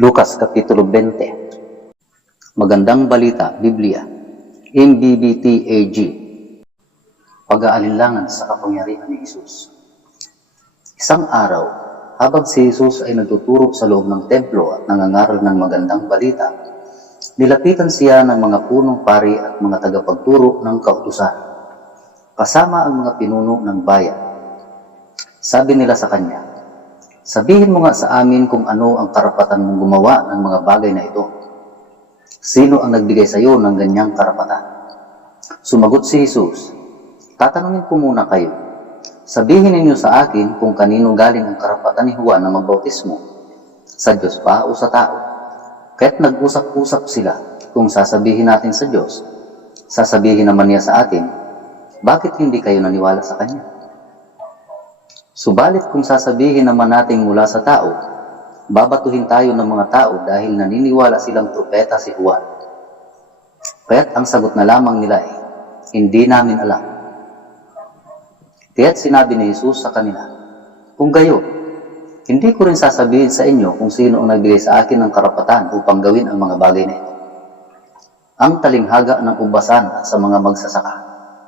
Lucas Kapitulo 20. Magandang Balita, Biblia, MBBTAG. Pag-aalinlangan sa kapangyarihan ni Jesus. Isang araw, habang si Jesus ay nagtuturo sa loob ng templo at nangangaral ng magandang balita, nilapitan siya ng mga punong pari at mga tagapagturo ng kautusan, kasama ang mga pinuno ng bayan. Sabi nila sa kanya, "Sabihin mo nga sa amin kung ano ang karapatan mong gumawa ng mga bagay na ito. Sino ang nagbigay sa iyo ng ganyang karapatan?" Sumagot si Jesus, "Tatanungin ko muna kayo. Sabihin ninyo sa akin kung kanino galing ang karapatan ni Juan na magbautismo, sa Diyos ba o sa tao?" Kaya't nag-usap-usap sila kung sasabihin natin sa Diyos. Sasabihin naman niya sa atin, "Bakit hindi kayo naniwala sa Kanya?" Subalit kung sasabihin naman natin mula sa tao, babatuhin tayo ng mga tao dahil naniniwala silang propeta si Juan. Kaya't ang sagot na lamang nila ay, "Hindi namin alam." Kaya't sinabi ni Jesus sa kanila, "Kung gayon, hindi ko rin sasabihin sa inyo kung sino ang nagbigay sa akin ng karapatan upang gawin ang mga bagay na ito." Ang talinghaga ng ubasan at sa mga magsasaka.